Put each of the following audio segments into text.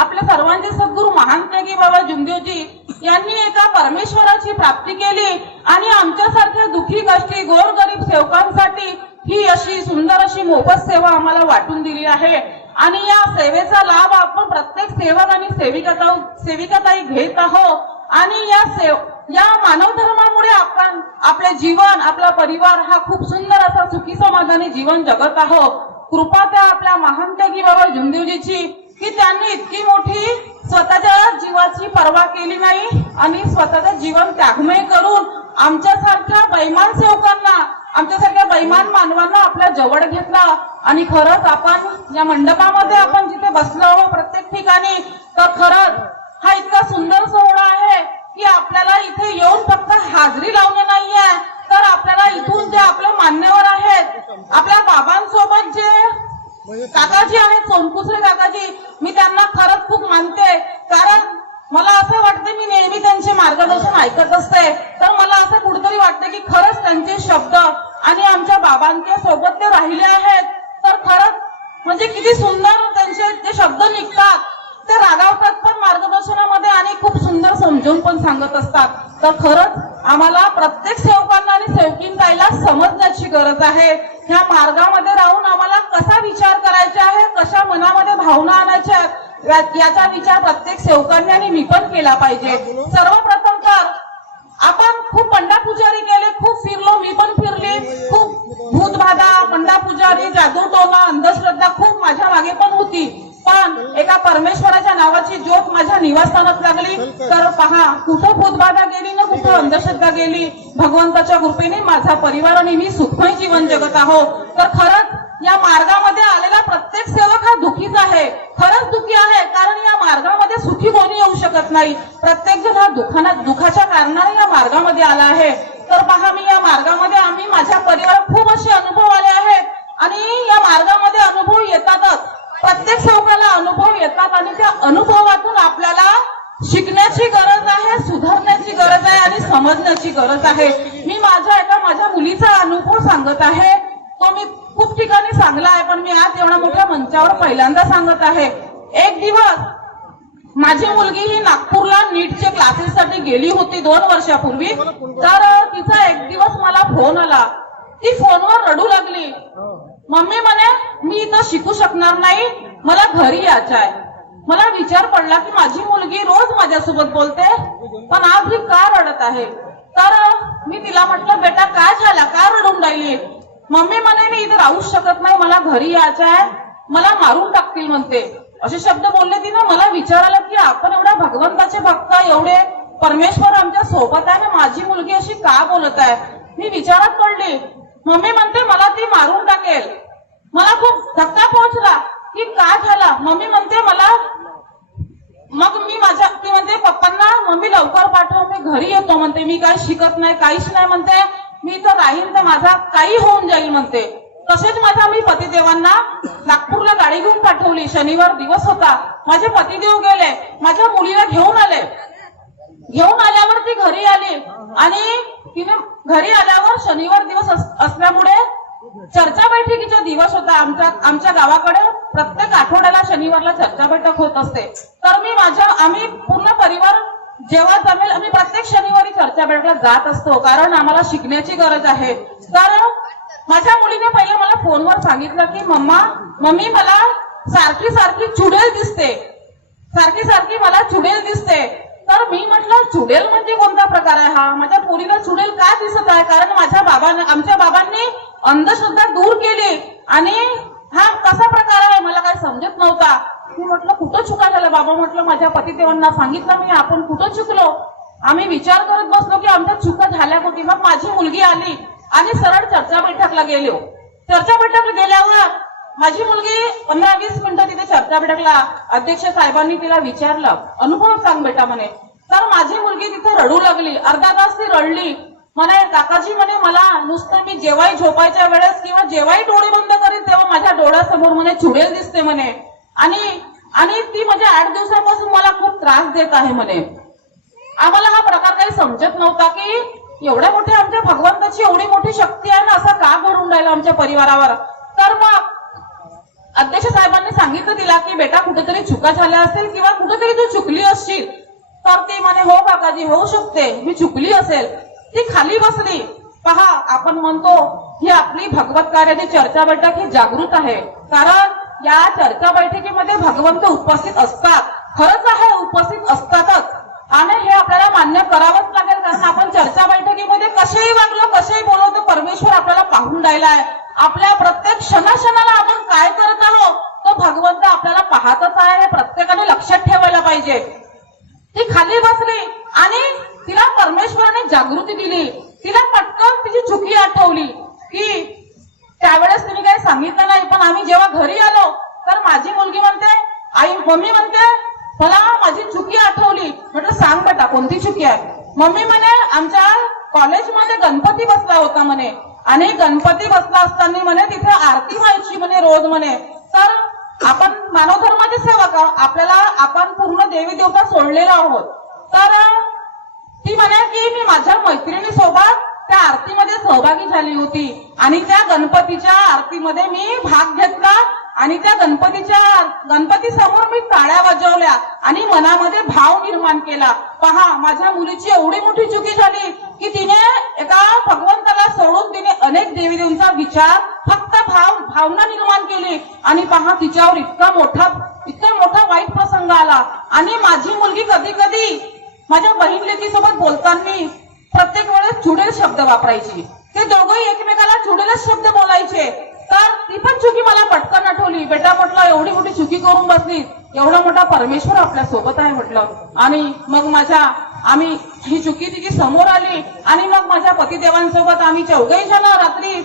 आपल्या सर्वांचे सद्गुरू महान त्यागी बाबा जुमदेवजी यांनी एका परमेश्वराची प्राप्ती केली आणि आमच्यासारख्या दुखी कष्टी गोरगरीब सेवकांसाठी ही अशी सुंदर अशी मोफत सेवा आम्हाला वाटून दिली आहे। आणि या सेवेचा लाभ आपण प्रत्येक सेवक आणि सेविकाताई घेत आहोत आणि या मानव धर्मामुळे आपण आपले जीवन आपला परिवार हा खूप सुंदर असा सुखी समाधानी जीवन जगत आहोत। कृपा त्या आपल्या महान त्यागी बाबा जुमदेवजीची की त्यांनी इतकी मोठी स्वतःच्या जीवाची पर्वा केली नाही आणि स्वतःचं जीवन त्यागमय करून आमच्यासारख्या बैमान सेवकांना आमच्यासारख्या बैमान मानवांना आपल्या जवळ घेतला। आणि खरंच आपण या मंडपामध्ये आपण जिथे बसलो आहोत प्रत्येक ठिकाणी तर खरंच हा इतका सुंदर सोहळा आहे की आपल्याला इथे येऊन फक्त हाजरी लावणे नाहीये तर आपल्याला इथून जे आपले मान्यवर आहेत आपल्या बाबांसोबत जे काकाजी आहेत सोनकुसरे काकाजी मी त्यांना खरंच खूप मानते। कारण मला असं वाटतं मी नेहमी त्यांचे मार्गदर्शन ऐकत असते तर मला असं कुठेतरी वाटतं की खरंच त्यांचे शब्द आणि आमच्या बाबांच्या सोबत ते राहिले आहेत तर खरंच म्हणजे किती सुंदर त्यांचे जे शब्द निघतात ते रागावतात पण मार्गदर्शनामध्ये आणि खूप सुंदर समजून पण सांगत असतात। तर खरंच आम्हाला प्रत्येक सेवकांना आणि सेवकींताईला समजण्याची गरज आहे। ह्या मार्गामध्ये राहून आम्हाला कसा विचार करायचा आहे कशा मनामध्ये भावना आणायच्या याचा विचार प्रत्येक सेवकांनी आणि मी पण केला पाहिजे। सर्वप्रथम तर आपण खूप पंडा पुजारी केले खूप फिरलो मी पण फिरली खूप भूतबाधा पंडा पुजारी जादूटोना अंधश्रद्धा खूप माझ्या मागे पण होती पण एका परमेश्वराच्या नावाची ज्योत माझ्या निवासस्थानात लागली तर पहा कुठं भूतबाधा गेली ना कुठं अंधश्रद्धा गेली। भगवंताच्या कृपेने माझा परिवार आणि मी सुखमय जीवन जगत आहोत। तर खरंच या मार्गामध्ये आलेला प्रत्येक सेवक हा दुःखीच आहे खरंच दुःखी आहे कारण या मार्गामध्ये सुखी कोणी येऊ शकत नाही। प्रत्येक जण हा दुःखाच्या कारणाने या मार्गामध्ये आला आहे। तर पहा मी या मार्गामध्ये आम्ही माझ्या परिवारात खूप असे अनुभव आले आहेत आणि या मार्गामध्ये अनुभव येतातच प्रत्येक सेवकाला अनुभव येतात आणि त्या अनुभवातून आपल्याला शिकण्याची गरज आहे सुधारण्याची गरज आहे आणि समजण्याची गरज आहे। मी माझ्या मुलीचा अनुभव सांगत आहे तो मी खूप ठिकाणी सांगला आहे पण मी आज एवढ्या मोठ्या मंचावर पहिल्यांदा सांगत आहे। एक दिवस माझी मुलगी ही नागपूरला नीटचे क्लासेससाठी गेली होती 2 वर्षापूर्वी तर तिचा एक दिवस मला फोन आला ती फोनवर रडू लागली मम्मी म्हणे मी इथं शिकू शकणार नाही मला घरी यायचं आहे। मला विचार पडला की माझी मुलगी रोज माझ्यासोबत बोलते पण आज ही का रडत आहे तर मी तिला म्हटलं बेटा काय झाला का रडून राहिली मम्मी म्हणे मी इथे राहूच शकत नाही मला घरी यायचं आहे मला मारून टाकतील म्हणते असे शब्द बोलले तिने। मला विचार आला की आपण एवढ्या भगवंताचे भक्त एवढे परमेश्वर आमच्या सोबत आहे ना माझी मुलगी अशी का बोलत आहे। मी विचारात पडली मम्मी म्हणते मला ती मारून टाकेल। मला खूप धक्का पोहोचला की काय झाला मम्मी म्हणते मला मग ती म्हणते पप्पांना मम्मी लवकर पाठव मी घरी येतो म्हणते मी काय शिकत नाही काहीच नाही म्हणते मी इथं राहीन तर माझा काही होऊन जाईल म्हणते। तसेच मी पतिदेवांना नागपूरला गाडी घेऊन पाठवली शनिवार दिवस होता माझे पतिदेव गेले माझ्या मुलीला घेऊन आल्यावर ती घरी आली आणि तिने घरी आल्यावर शनिवार दिवस असल्यामुळे चर्चा बैठकीचा दिवस होता। आमच्या गावाकडे प्रत्येक आठवड्याला शनिवारला चर्चा बैठक होत असते तर आम्ही पूर्ण परिवार जेव्हा जमेल आम्ही प्रत्येक शनिवारी चर्चा बैठकीला जात असतो कारण आम्हाला शिकण्याची गरज आहे। तर माझ्या मुलीने पहिले मला फोनवर सांगितलं की मम्मी मला सारखी चुडेल दिसते सारखी मला चुडेल दिसते। तर मी म्हटलं चुडेल म्हणजे कोणता प्रकार आहे हा माझ्या पोरीला चुडेल काय दिसत आहे कारण आमच्या बाबांनी अंधश्रद्धा दूर केली आणि हा कसा प्रकार आहे मला काय समजत नव्हता। मी म्हटलं कुठं चुका झालं बाबा म्हटलं माझ्या पतिदेवांना सांगितलं मी आपण कुठं चुकलो आम्ही विचार करत बसलो की आमच्या चुका झाल्या कुठे। मग माझी मुलगी आली आणि सरळ चर्चा बैठकला गेलो। चर्चा बैठकला गेल्यावर माझी मुलगी 15-20 मिनिटं तिथे चर्चा बैठकला अध्यक्ष साहेबांनी तिला विचारलं अनुभव सांग बेटा म्हणे। तर माझी मुलगी तिथे रडू लागली अर्धा तास ती रडली म्हणे काकाजी म्हणे मला नुसतं मी जेव्हाही झोपायच्या वेळेस किंवा जेव्हाही डोळे बंद करीन तेव्हा माझ्या डोळ्यासमोर म्हणे चुडेल दिसते म्हणे आणि ती म्हणजे 8 दिवसापासून मला खूप त्रास देत आहे म्हणे। आम्हाला हा प्रकार काही समजत नव्हता की एवढ्या मोठ्या आमच्या भगवंताची एवढी मोठी शक्ती आहे ना असं का घडून राहिलं आमच्या परिवारावर। तर मग अध्यक्ष साहेबांनी सांगितलं तिला की बेटा कुठेतरी चुका झाल्या असेल किंवा कुठेतरी तू चुकली असशील, तर ती म्हणे हो काकाजी होऊ शकते, मी चुकली असेल. ती खाली बसली. पहा, आपण म्हणतो ही आपली भगवत कार्याची चर्चा बैठक ही जागृत आहे, कारण या चर्चा बैठकीमध्ये भगवंत उपस्थित असतात. खरंच आहे, उपस्थित असतातच आणि हे आपल्याला मान्य करावंच लागेल, कारण आपण चर्चा बैठकीमध्ये कसेही वागलो कसेही बोललो तर परमेश्वर आपल्याला पाहून राहिलाय. आपल्या प्रत्येक क्षणाक्षणाला आपण काय करत आहोत तो भगवंत आपल्याला पाहतच आहे, हे प्रत्येकाने लक्षात ठेवायला पाहिजे. ती खाली बसली आणि तिला परमेश्वराने जागृती दिली. तिला पटकन तिची चुकी आठवली की त्यावेळेस तिने काही सांगितलं नाही, पण आम्ही जेव्हा घरी आलो तर माझी मुलगी म्हणते, आई मम्मी म्हणते मला माझी चुकी आठवली. म्हटलं सांग बेटा कोणती चुकी आहे. मम्मी म्हणे आमच्या कॉलेजमध्ये गणपती बसला होता म्हणे, आणि गणपती बसला असताना म्हणे तिथे आरती व्हायची म्हणे रोज म्हणे. तर आपण मानव धर्माचे सेवक आपल्याला आपण पूर्ण देवी देवता सोडलेलो आहोत. तर ती म्हणे की मी माझ्या मैत्रिणी सोबत त्या आरतीमध्ये सहभागी झाली होती आणि त्या गणपतीच्या आरतीमध्ये मी भाग घेतला आणि त्या गणपती समोर मी टाळ्या वाजवल्या आणि मनामध्ये भाव निर्माण केला. पहा, माझ्या मुलीची एवढी मोठी चुकी झाली की तिने एका भगवंताला सोडून तिने अनेक देवी देवींचा विचार फक्त भावना निर्माण केली आणि पहा तिच्यावर इतका मोठा वाईट प्रसंग आला. आणि माझी मुलगी कधी कधी माझ्या बहीण लेकीसोबत बोलताना प्रत्येक वेळेस चुडेल शब्द वापरायची. ते दोघंही एकमेकाला चुडेलच शब्द बोलायचे. तर ती पण चुकी मला पटकन आठवली. बेटा म्हटलं एवढी मोठी चुकी करून बसली, एवढा मोठा परमेश्वर आपल्या सोबत आहे म्हटलं. आणि मग आम्ही ही चुकी तिची समोर आली आणि मग माझ्या पतिदेवांसोबत आम्ही चौघही जण रात्री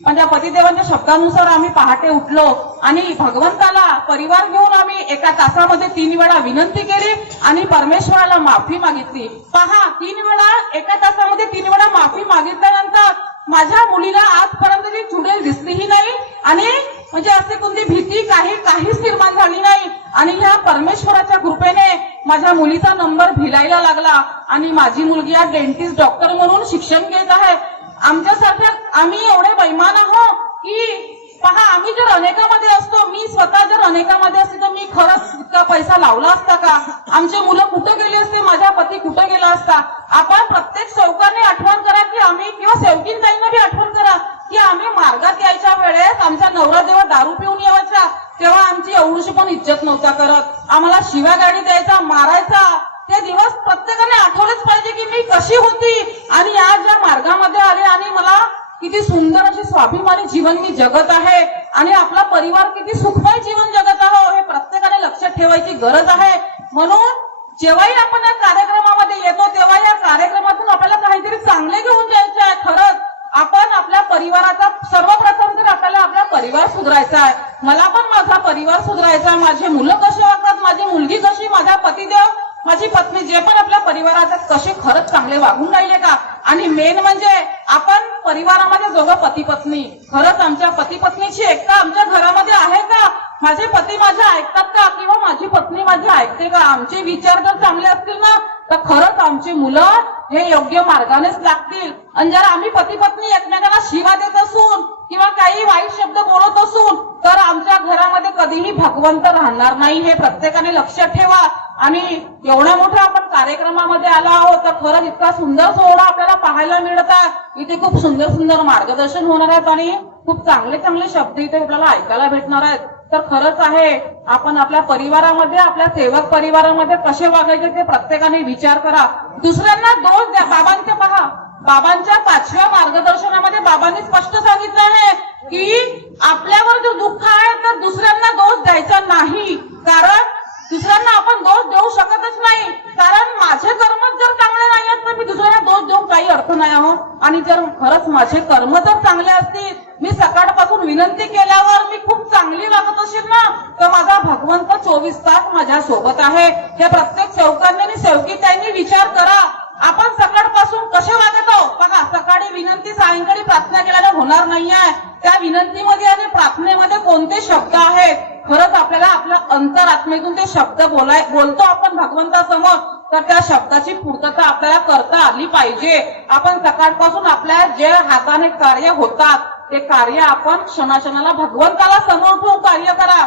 माझ्या पतिदेवांच्या शब्दानुसार आम्ही पहाटे उठलो आणि भगवंताला परिवार घेऊन आम्ही एका तासामध्ये 3 वेळा विनंती केली आणि परमेश्वराला माफी मागितली. पहा, 3 वेळा एका तासामध्ये 3 वेळा माफी मागितल्यानंतर माझ्या मुलीला आजपर्यंत ती चुडेल दिसलीही नाही आणि म्हणजे असे कोणती भीती काहीच निर्माण झाली नाही. आणि ह्या परमेश्वराच्या कृपेने माझ्या मुलीचा नंबर भिलायला लागला आणि माझी मुलगी आज डेंटिस्ट डॉक्टर म्हणून शिक्षण घेत आहे. आमच्यासारख्या आम्ही एवढे बैमान आहोत की पहा, आम्ही जर अनेकामध्ये असतो, मी स्वतः जर अनेकामध्ये असते तर मी खरंच इतका पैसा लावला असता का? आमचे मुलं कुठं गेले असते, माझा पती कुठं गेला असता? आपण प्रत्येक सेवकाने आठवण करा की आम्ही किंवा सेवकींताईंना बी आठवण करा की आम्ही मार्गात यायच्या वेळेस आमचा नवरा जेव्हा दारू पिऊन यायचा तेव्हा आमची एवढीशी पण इज्जत नव्हता करत, आम्हाला शिव्या गाडी द्यायचा, मारायचा. ते दिवस प्रत्येकाने आठवलेच पाहिजे की मी कशी होती आणि आज या मार्गामध्ये आले आणि मला किती सुंदर अशी स्वाभिमानी जीवन मी जगत आहे आणि आपला परिवार किती सुखमय जीवन जगत आहे, हे प्रत्येकाने लक्षात ठेवायची गरज आहे. म्हणून जेव्हाही आपण या कार्यक्रमामध्ये येतो तेव्हा या कार्यक्रमातून आपल्याला काहीतरी चांगले घेऊन जायचे आहे. खरंच आपण आपल्या परिवाराचा सर्वप्रथम तर आपल्याला आपला परिवार सुधारायचा आहे. मला पण माझा परिवार सुधारायचा आहे. माझे मुलं कसे वागतात, माझी मुलगी कशी, माझा पतिदेव, माझी पत्नी जे पण आपल्या परिवारात कसे खरंच चांगले वागून राहिले का? आणि मेन म्हणजे आपण परिवारामध्ये दोघं पती पत्नी, खरंच आमच्या पती पत्नीची एकता आमच्या घरामध्ये आहे का? माझे पती माझे ऐकतात का किंवा माझी पत्नी माझी ऐकते का? आमचे विचार जर चांगले असतील ना तर खरंच आमची मुलं हे योग्य मार्गानेच लागतील. आणि जर आम्ही पती पत्नी एकमेकांना शिवा देत असून किंवा काही वाईट शब्द बोलत असून तर आमच्या घरामध्ये कधीही भगवंत राहणार नाही, हे प्रत्येकाने लक्षात ठेवा. आणि एवढ्या मोठ्या आपण कार्यक्रमामध्ये आलो आहोत तर खरंच इतका सुंदर सोहळा आपल्याला पाहायला मिळत आहे. इथे खूप सुंदर सुंदर मार्गदर्शन होणार आहेत आणि खूप चांगले चांगले शब्द इथे आपल्याला ऐकायला भेटणार आहेत. तर खरंच आहे, आपण आपल्या परिवारामध्ये, आपल्या सेवक परिवारामध्ये कसे वागायचे ते प्रत्येकाने विचार करा. दुसऱ्यांना दोष द्या. बाबांचे पहा, बाबांच्या 5व्या मार्गदर्शनामध्ये बाबांनी स्पष्ट सांगितलं आहे की आपल्यावर जर दुःख आहे तर दुसऱ्यांना दोष द्यायचा नाही, कारण दुसऱ्यांना आपण दोष देऊ शकतच नाही. कारण माझे कर्म जर चांगले नाही आहेत तर मी दुसऱ्यांना दोष देऊन काही अर्थ नाही आहोत. आणि जर खरंच माझे कर्म जर चांगले असतील, मी सकाळपासून विनंती केल्यावर मी खूप चांगली वागत असेल ना तर माझा भगवंत 24 तास माझ्या सोबत आहे. हे प्रत्येक सेवकांनी आणि सेवकीताईंनी विचार करा. आपण सकाळपासून कसे वागत आहोत? बघा, सकाळी विनंती, सायंकाळी प्रार्थना केल्याने होणार नाही आहे. त्या विनंतीमध्ये आणि प्रार्थनेमध्ये कोणते शब्द आहेत? खरंच आपल्याला आपल्या अंतरात्मेतून ते शब्द बोलतो आपण भगवंतासमोर, तर त्या शब्दाची पूर्तता आपल्याला करता आली पाहिजे. आपण सकाळपासून आपल्या जे हाताने कार्य होतात ते कार्य आपण क्षणाक्षणाला भगवंताला समोर ठेवून कार्य करा,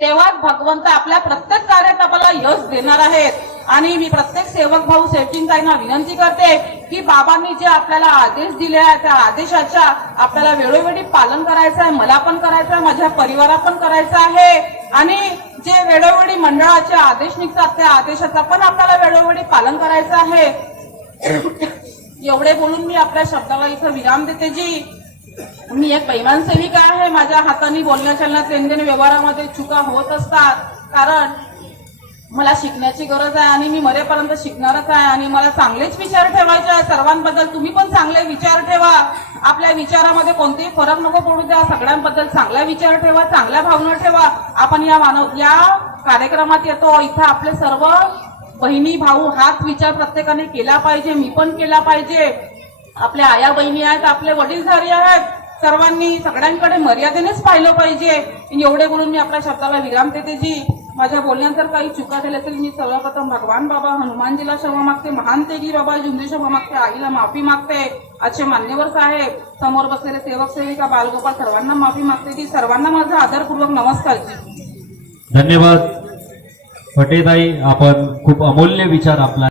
तेव्हाच भगवंत आपल्या प्रत्येक कार्यात आपल्याला यश देणार आहेत. आणि मी प्रत्येक सेवक भाऊ सेवकींताईंना विनंती करते की बाबांनी जे आपल्याला आदेश दिले आहेत त्या आदेशाच्या आपल्याला वेळोवेळी पालन करायचं आहे. मला पण करायचं आहे, माझ्या परिवारात पण करायचं आहे. आणि जे वेळोवेळी मंडळाचे आदेश निघतात त्या आदेशाचा पण आपल्याला वेळोवेळी पालन करायचं आहे. एवढे बोलून मी आपल्या शब्दाला इथं विराम देते. जी मी एक बैमान सेविका आहे. माझ्या हाताने बोलण्या चालण्यात लेनदेन व्यवहारामध्ये चुका होत असतात, कारण मला शिकण्याची गरज आहे आणि मी मरेपर्यंत शिकणारच आहे. आणि मला चांगलेच विचार ठेवायचे आहे सर्वांबद्दल. तुम्ही पण चांगले विचार ठेवा. आपल्या विचारामध्ये कोणतेही फरक नको पडू द्या. सगळ्यांबद्दल चांगला विचार ठेवा, चांगल्या भावना ठेवा. आपण या कार्यक्रमात येतो, इथं आपले सर्व बहिणी भाऊ हाच विचार प्रत्येकाने केला पाहिजे. मी पण केला पाहिजे. आपल्या आया बहिणी आहेत, आपले वडीलधारी आहेत, सर्वांनी सगळ्यांकडे मर्यादेनेच पाहिलं पाहिजे. एवढे बोलून मी आपल्या शब्दाला विराम देते. जी माझ्या बोलण्यात जर काही चुका झाल्या तरी मी सर्वप्रथम भगवान बाबा हनुमानजीला क्षमा मागते, महान तेगी बाबा जुंदी क्षमा मागते, आईला माफी मागते. आजचे मान्यवर साहेब, समोर बसलेले सेवक सेविका, बालगोपाल सर्वांना माफी मागते. जी सर्वांना माझा आदरपूर्वक नमस्कार. धन्यवाद पटेताई, आपण खूप अमूल्य विचार आपला